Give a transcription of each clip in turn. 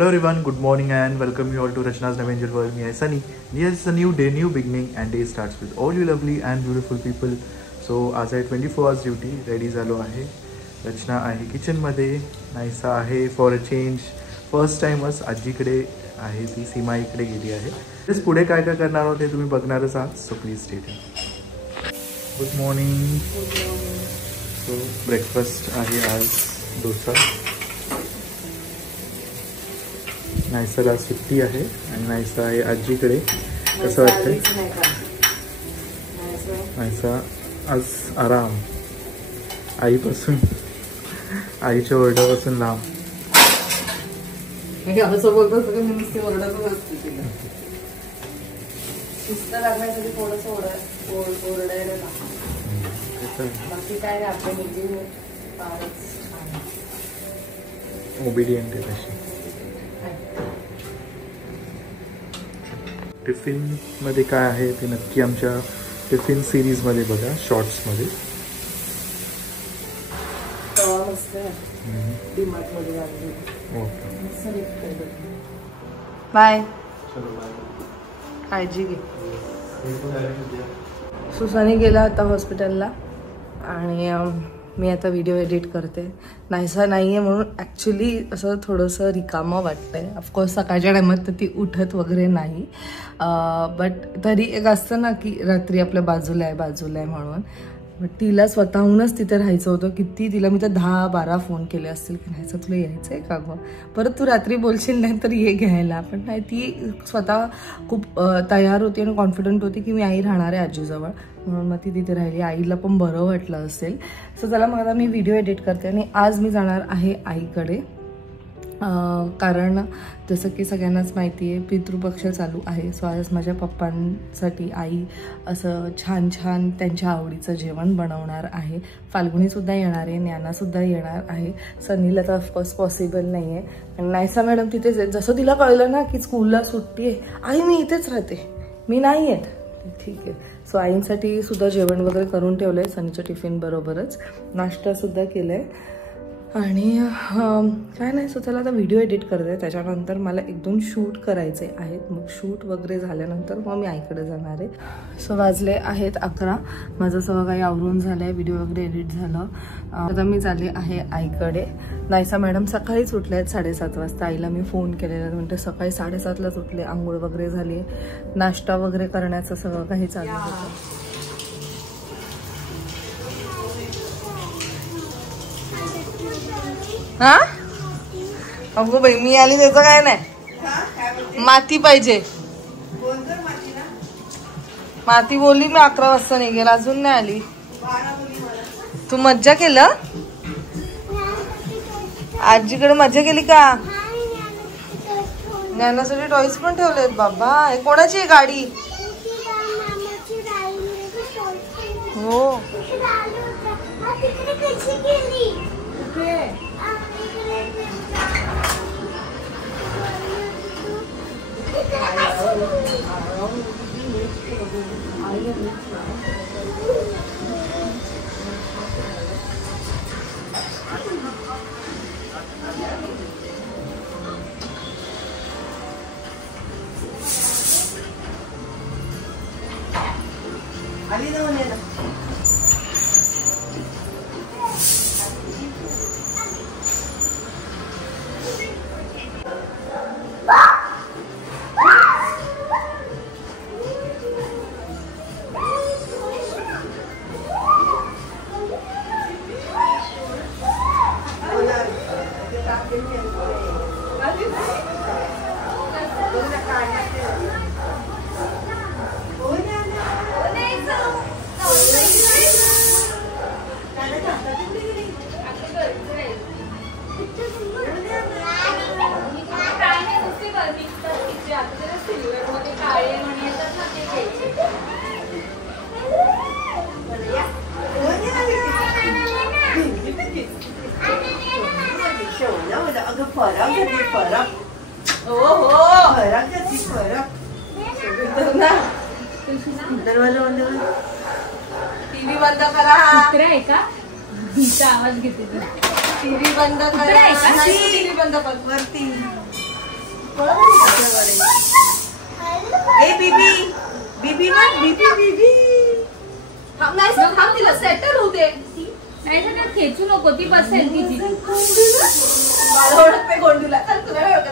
Hello everyone, good morning and welcome you all to Rachna's Navangel World. Me, Sunny. Yes, it's a new day, new beginning, and day starts with all you lovely and beautiful people. So आज आहे 24 hours duty. Ready झालो आहे. रचना आहे किचनमध्ये. नायसा आहे for a change. First टाइमच आजीकडे आहे, ती सीमा इकडे गेली आहे. तेच पुढे काय काय करणार आहोत ते तुम्ही बघणारच आहात. So please stay tuned. Good morning. So breakfast आहे आज डोसा. नायसाला सुट्टी आहे आणि नायसा आहे आजीकडे. कसं वाटतंय नायसा? आज आराम, आईपासून, आईच्या ओरड्यापासून लांब. असं बोलतो सगळं मी नुसती ओरडतच असते तिला. शिस्त लागण्यासाठी थोडंसं ओरडायला लागतं. बाकी काय आपल्या मुलगी फारच ओबिडियंट आहे तशी. टिफिन मध्ये काय आहे ते नक्की आमच्या टिफिन सिरीज मध्ये बघा, शॉर्ट्स मध्ये. बाय, काळजी घे. सुसाने गेला आता हॉस्पिटलला आणि मी आता व्हिडिओ एडिट करते. नायसा नाही आहे म्हणून ॲक्च्युली असं थोडंसं रिकामं वाटतं आहे. ऑफकोर्स सकाळच्या टायमात तर ती उठत वगैरे नाही, बट तरी एक असतं ना की रात्री आपल्या बाजूला आहे म्हणून. बट तिला स्वतःहूनच तिथे राहायचं होतं. किती तिला मी तर 10-12 फोन केले असतील की नाहीचं तुला यायचं आहे का गं, परत तू रात्री बोलशील नाही तर ये घ्यायला. पण नाही, ती स्वतः खूप तयार होती आणि कॉन्फिडंट होती की मी आई राहणार आहे आजीजवळ, म्हणून मग ती तिथे राहिली. आईला पण बरं वाटलं असेल. सो चला मग आता मी व्हिडिओ एडिट करते आणि आज मी जाणार आहे आईकडे. कारण जसं की सगळ्यांनाच माहिती आहे पितृपक्ष चालू आहे. सो आज माझ्या पप्पांसाठी आई असं छान छान त्यांच्या आवडीचं जेवण बनवणार आहे. फाल्गुनीसुद्धा येणार आहे, ज्ञानासुद्धा येणार आहे. सनीला तर ऑफकोर्स पॉसिबल नाही आहे. आणि नायसा मॅडम तिथेच आहे. जसं तिला कळलं ना की स्कूलला सुट्टी आहे, आई मी इथेच राहते, मी नाही येत. ठीक आहे. सो आईंसाठी सुद्धा जेवण वगैरे करून ठेवलं आहे. सनीच्या टिफिन बरोबरच नाश्तासुद्धा केलं आहे. आणि काय नाही, सो चला आता व्हिडिओ एडिट करते. त्याच्यानंतर मला 1-2 शूट करायचे आहेत. मग शूट वगैरे झाल्यानंतर मग मी आईकडे जाणार आहे. सो वाजले आहेत 11. माझं सगळं काही आवरून झालं आहे, व्हिडिओ वगैरे एडिट झालं. आता मी चालले आहे आईकडे. नायसा मॅडम सकाळीच उठले आहेत 7:30 वाजता. आईला मी फोन केलेला, म्हणते सकाळी 7:30लाच उठले, आंघोळ वगैरे झाली, नाश्ता वगैरे करण्याचं सगळं काही चालू होतं. हा अगो बाई, मी आली त्याचं काय नाही. माती पाहिजे. माती बोलली मी 11 वाजता निघेल, अजून नाही आली. तू मज्जा केलं आजीकडे? मज्जा केली का? ज्ञानासाठी टॉईस पण ठेवलेत बाबा. हे कोणाची आहे गाडी? हो. टीव्ही बंद करा. आवाज घेते. टीव्ही बंद करा. टीव्ही बंद कर वरती. सेटल होते. नाही ना खेचू नको ती बसेल तिची. मला ओळख पे गोंडूला तर तुला ओळखत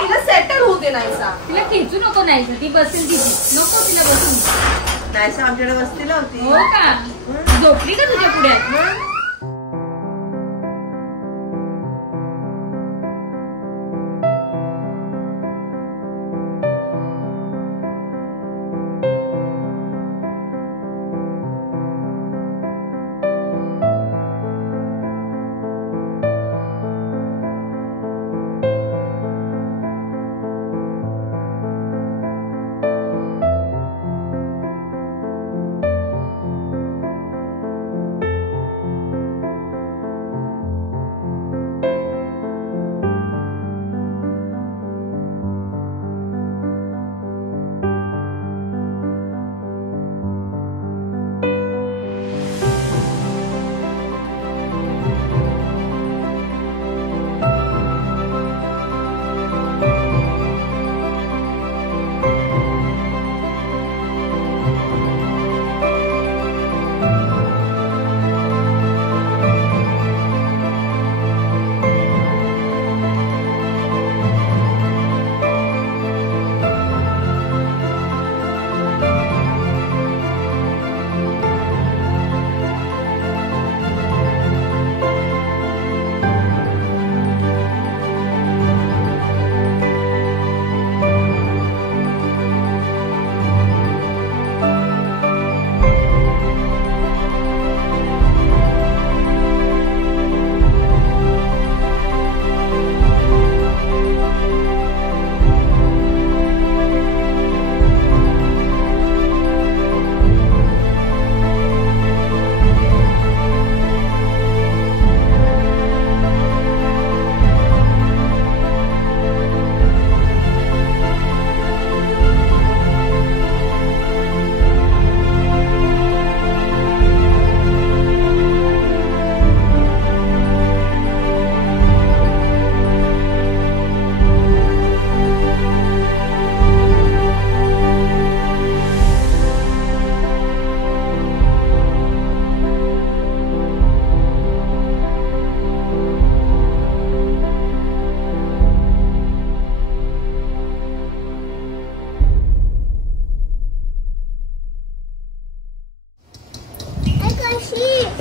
तिला सेटल होते नाही सा. तिला खेचू नको नाही ती बसेल तिची. नको तिला बसून. नाही सा आमच्याकडे बसलेला होती. हो का झोपली का तुझ्या पुढे.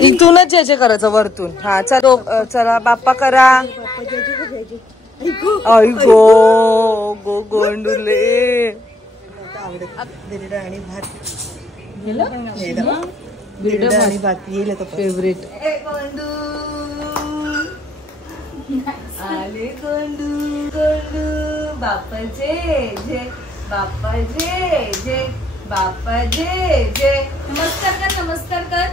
इथूनच जे जे करायचं वरतून. हा चलो चला बाप्पा करा. आई गो गो गोंडुले आणि भात फेवरेट. आले गोंडू गोंडू बाप्पा जे जे बाप्पा जे जे बाप्पा जे जे. नमस्कार कर नमस्कार कर.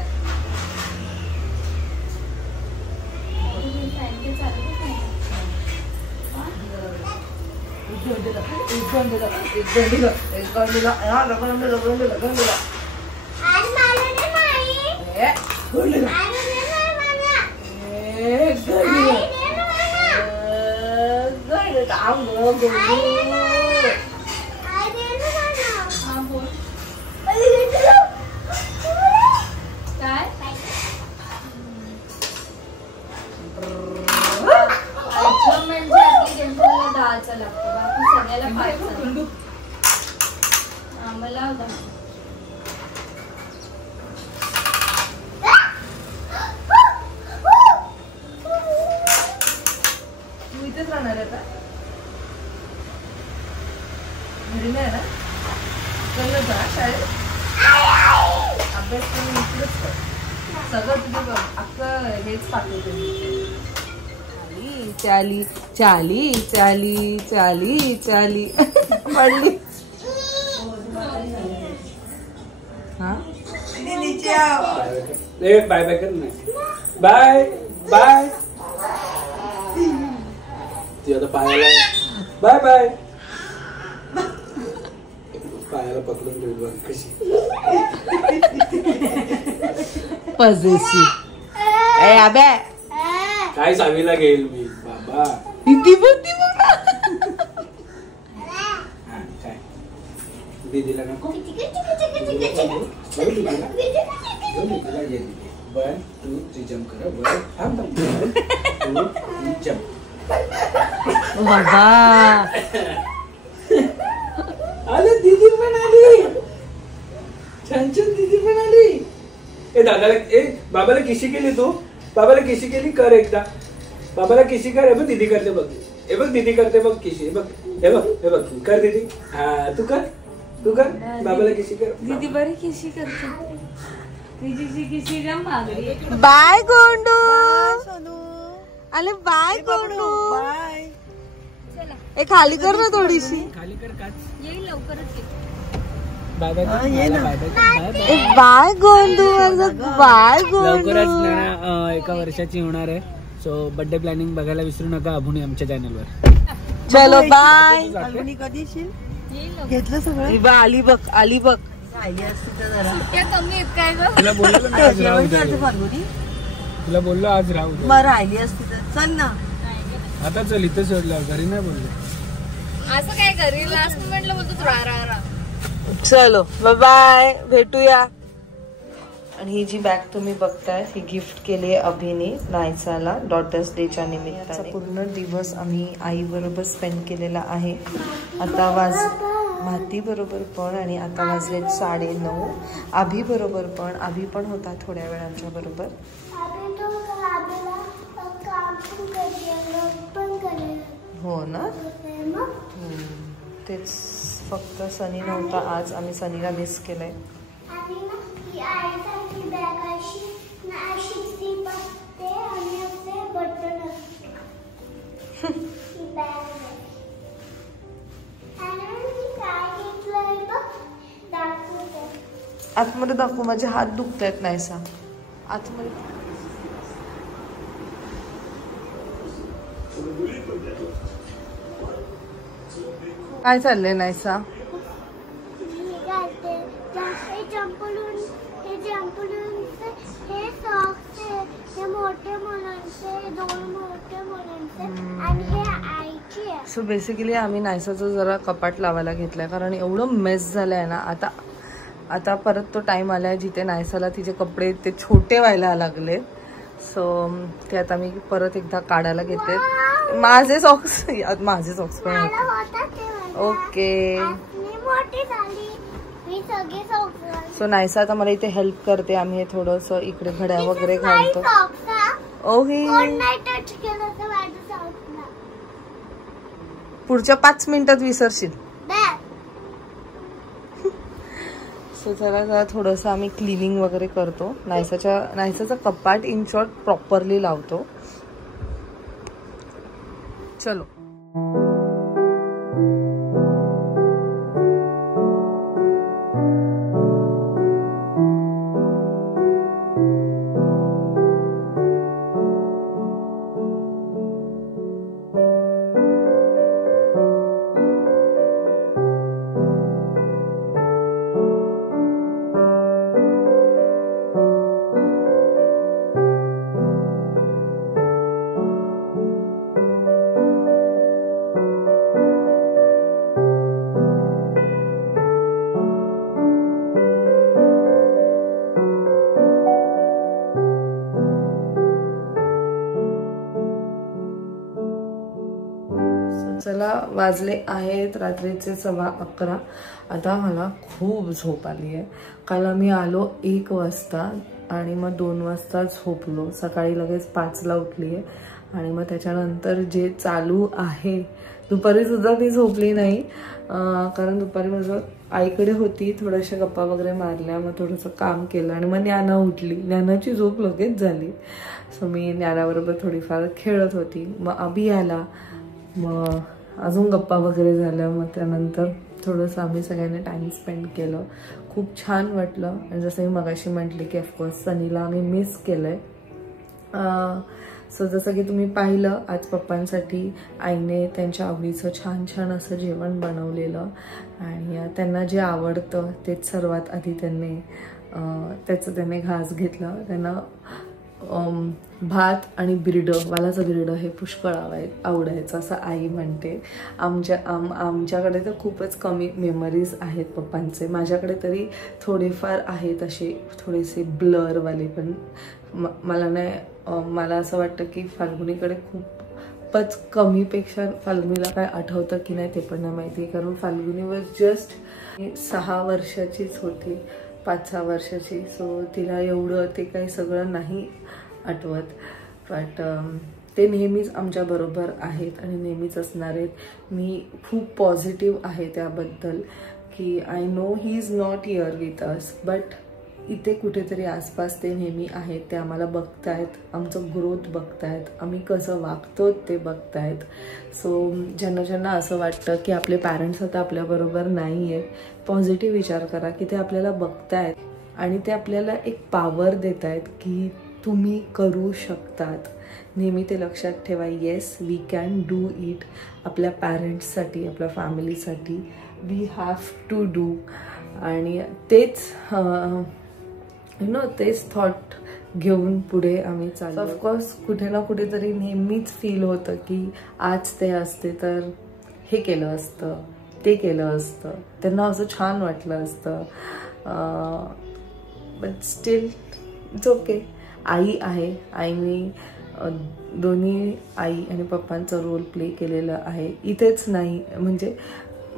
चाली चाली चाली चाली चाली पडली. बाय बाय कर ना. Bye bye. ती आता पायाला बाय बाय. पायाला पकडून ठेवली कशी पजेसिव्ह. ए अबे काय सावीला घेईल मी बाबा. ती बघ ती बघ. काय दीदीला नको वन टू थ्री जम्प करा वन थांब टू थ्री जम्प बाबा अरे दीदी पण आली छान छान दीदी पण आली ए दादाला ए बाबाला किशी केली तू बाबाला किशी केली कर एकदा बाबाला किशी कर हे बघ दीदी करते बघ हे बघ दीदी करते बघ किशी हे बघ कर दीदी हा तू कर बाबाला किशी कर दीदी बरी किशी करते दीदीची किशी जाम मागली बाय गोंडू अरे बाय गोंडू चला ए खाली कर ना थोडीशी खाली कर काच येईल लवकरच येईल बाय गोंडू बाय गोंडू लवकरच एका वर्षाची होणार आहे सो बर्थडे प्लॅनिंग बघायला विसरू नका अभुनी आमच्या चॅनलवर चलो बाय येईल लवकर. घेतलं सगळं आली बघ सुट्ट्या कमी आहेत काय ग तुला बोललो ना आज राहू दे. तुला बोललो आज राहू दे. राहिली असती तर चल ना आता चल इथं सोडला घरी नाही बोललो असं काय घरी लास्ट मोमेंटला बोलतो रा चलो बाय भेटूया. आणि ही जी बॅग तुम्ही बघताय ही गिफ्ट केली आहे अभिने नायसाला डॉटर्स डेच्या निमित्ताने. पूर्ण दिवस आम्ही आई बरोबर स्पेंड केलेला आहे. आता माती बरोबर पण आणि आता वाजले 9:30. अभि बरोबर पण अभि पण होता थोड्या वेळ आमच्या बरोबर. हो ना तेच फक्त सनी नव्हता आज. आम्ही सनीला मिस केलंय. आतमध्ये दाखवू माझे हात दुखत आहेत नाहीसा आतमध्ये. काय चाललंय नाहीसा सो बेसिकली आम्ही नायसाचं जरा कपाट लावायला घेतलंय कारण एवढं मेस झालंय ना. आता परत तो टाइम आलाय जिथे नायसाला तिचे कपडे ते छोटे व्हायला लागले. सो ते आता मी परत एकदा काढायला घेते. माझे सॉक्स पण ओके. सो नायसा आता मला इथे हेल्प करते. आम्ही थोडस इकडे घड्या वगैरे घालतो. ओके पुढच्या 5 मिनिटात विसरशील. सो जरा थोडंसं आम्ही क्लिनिंग वगैरे करतो. नायसाचं कपाट इन शॉर्ट प्रॉपरली लावतो. चलो चला वाजले आहेत रात्रीचे 11:15. आता मला खूप झोप आली आहे. काल आम्ही आलो 1 वाजता आणि मग 2 वाजता झोपलो. सकाळी लगेच 5ला उठली आहे आणि मग त्याच्यानंतर जे चालू आहे दुपारी सुद्धा मी झोपली नाही कारण दुपारी माझं आईकडे होती. थोड्याशा गप्पा वगैरे मारल्या मग थोडंसं काम केलं आणि मग ज्ञाना उठली. ज्ञानाची झोप लगेच झाली. सो मी ज्ञानाबरोबर थोडीफार खेळत होती. मग अभि आला मग अजून गप्पा वगैरे झाल्या. मग त्यानंतर थोडंसं आम्ही सगळ्यांनी टाईम स्पेंड केलं. खूप छान वाटलं. आणि जसं मी मगाशी म्हटली की ऑफकोर्स सनीला आम्ही मिस केलं आहे. सो जसं की तुम्ही पाहिलं आज पप्पांसाठी आईने त्यांच्या आवडीचं छान छान असं जेवण बनवलेलं आणि त्यांना जे आवडतं तेच सर्वात आधी त्याने घास घेतला. त्यांना भात आणि बिरडं, वालाचं बिरडं हे पुष्कळ आवडायचं असं आई म्हणते. आमच्याकडे तर खूपच कमी मेमरीज आहेत पप्पांचे. माझ्याकडे तरी थोडेफार आहेत असे थोडेसे ब्लरवाले, पण मला असं वाटतं की फाल्गुनीकडे खूपच कमीपेक्षा फाल्गुनीला काय आठवतं की नाही ते पण नाही माहिती, कारण फाल्गुनी वॉज जस्ट 6 वर्षाचीच होती, 5-6 वर्षाची. सो तिला एवढं ते काही सगळं नाही आठवत. बट ते नेहमीच आमच्याबरोबर आहेत आणि नेहमीच असणार आहेत. मी खूप पॉझिटिव्ह आहे त्याबद्दल की I know he is not here with us, but इथे कुठेतरी आसपास ते नेहमी आहेत. ते आम्हाला बघतायत, आमचं ग्रोथ बघतायत, आम्ही कसं वागतो ते बघतायत. सो ज्यांना असं वाटतं की आपले पॅरेंट्स आता आपल्याबरोबर नाही आहेत, पॉझिटिव्ह विचार करा की ते आपल्याला बघतायत आणि ते आपल्याला एक पॉवर देत आहेत की तुम्ही करू शकतात. नेहमी ते लक्षात ठेवा. Yes, we can do it. आपल्या पॅरेंट्ससाठी, आपल्या फॅमिलीसाठी वी हॅव टू डू. आणि तेच तेच थॉट घेऊन पुढे आम्ही चाललो. ऑफकोर्स कुठे ना कुठेतरी नेहमीच फील होतं की आज ते असते तर हे केलं असतं, ते केलं असतं, त्यांना असं छान वाटलं असतं. But still it's okay. आई आहे, आईने दोन्ही आई आणि पप्पांचा रोल प्ले केलेला आहे. इथेच नाही, म्हणजे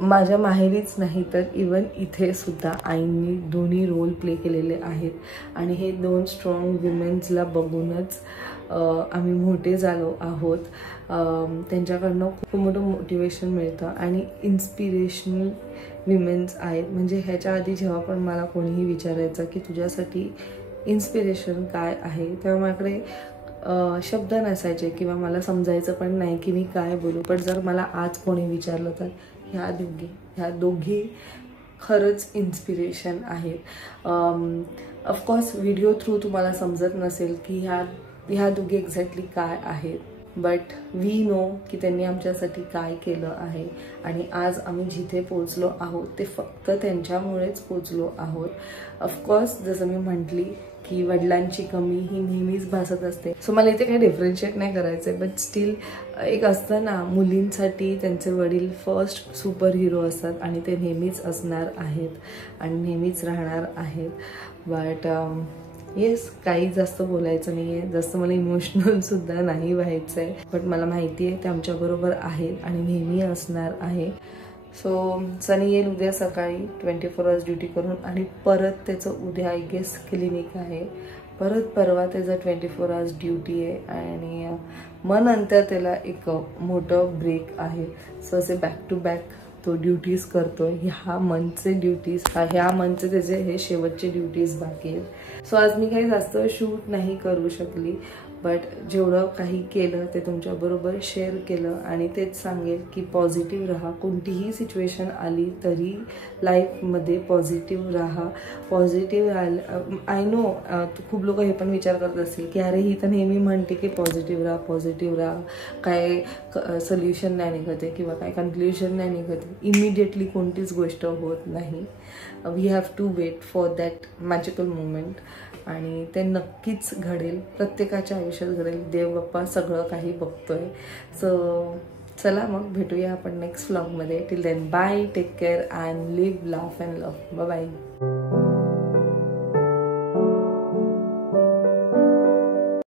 माझ्या माहेरीच नाही तर इवन इथे सुद्धा आईंनी दोन्ही रोल प्ले केलेले आहेत. आणि हे 2 स्ट्रॉंग विमेन्सला बघूनच आम्ही मोठे झालो आहोत. त्यांच्याकडनं खूप मोठं मोटिवेशन मिळतं आणि इन्स्पिरेशनल विमेन्स आहेत. म्हणजे ह्याच्या आधी जेव्हा पण मला कोणीही विचारायचं की तुझ्यासाठी इन्स्पिरेशन काय आहे, तेव्हा माझ्याकडे शब्द नसायचे किंवा मला समजायचं पण नाही की मी काय बोलू. पण जर मला आज कोणी विचारलं तर ह्या दोघी खरंच इन्स्पिरेशन आहेत. ऑफकोर्स व्हिडिओ थ्रू तुम्हाला समजत नसेल की ह्या दोघी एक्झॅक्टली काय आहेत, बट वी नो की त्यांनी आमच्यासाठी काय केलं आहे. आणि आज आम्ही जिथे पोचलो आहोत ते फक्त त्यांच्यामुळेच पोचलो आहोत. ऑफकोर्स जसं मी म्हटली की वडिलांची कमी ही नेहमीच भासत असते. सो मला इथे काही डिफरन्शिएट नाही करायचं, बट स्टील एक असतं ना, मुलींसाठी त्यांचे वडील फर्स्ट सुपर हिरो असतात आणि ते नेहमीच असणार आहेत आणि नेहमीच राहणार आहेत. बट येस, काही जास्त बोलायचं नाही आहे, जास्त मला इमोशनल सुद्धा नाही व्हायचं आहे. बट मला माहिती आहे ते आमच्याबरोबर आहेत आणि नेहमी असणार आहे. सो सनी येईल उद्या सकाळी 24 आवर्स ड्युटी करून आणि परत त्याचं उद्या आय गेस क्लिनिक आहे, परत परवा त्याचं 24 आवर्स ड्युटी आहे आणि मग नंतर त्याला एक मोठं ब्रेक आहे. सो असे बॅक टू बॅक तो ड्युटीज करतोय. ह्या मंथचे ड्युटीज, ह्या मंथचे त्याचे हे शेवटचे ड्युटीज बाकी आहेत. सो आज मी काही जास्त शूट नाही करू शकली, बट जेवढं काही केलं ते तुमच्याबरोबर शेअर केलं आणि तेच सांगेल की पॉझिटिव्ह राहा. कोणतीही सिच्युएशन आली तरी लाईफमध्ये पॉझिटिव्ह राहा. पॉझिटिव्ह राहिलं, आय नो खूप लोक हे पण विचार करत असतील की अरे ही तर नेहमी म्हणते की पॉझिटिव्ह राहा, पॉझिटिव्ह राहा, काय सोल्युशन नाही निघत आहे किंवा काय कन्क्ल्युजन नाही निघत आहे. इमिडिएटली कोणतीच गोष्ट होत नाही. We have to wait for that magical moment आणि ते नक्कीच घडेल, प्रत्येकाच्या आयुष्यात घडेल. देव बाप्पा सगळं काही बघतोय. सो चला मग भेटूया आपण नेक्स्ट व्लॉगमध्ये. Till then bye, take care and live, laugh and love. Bye bye.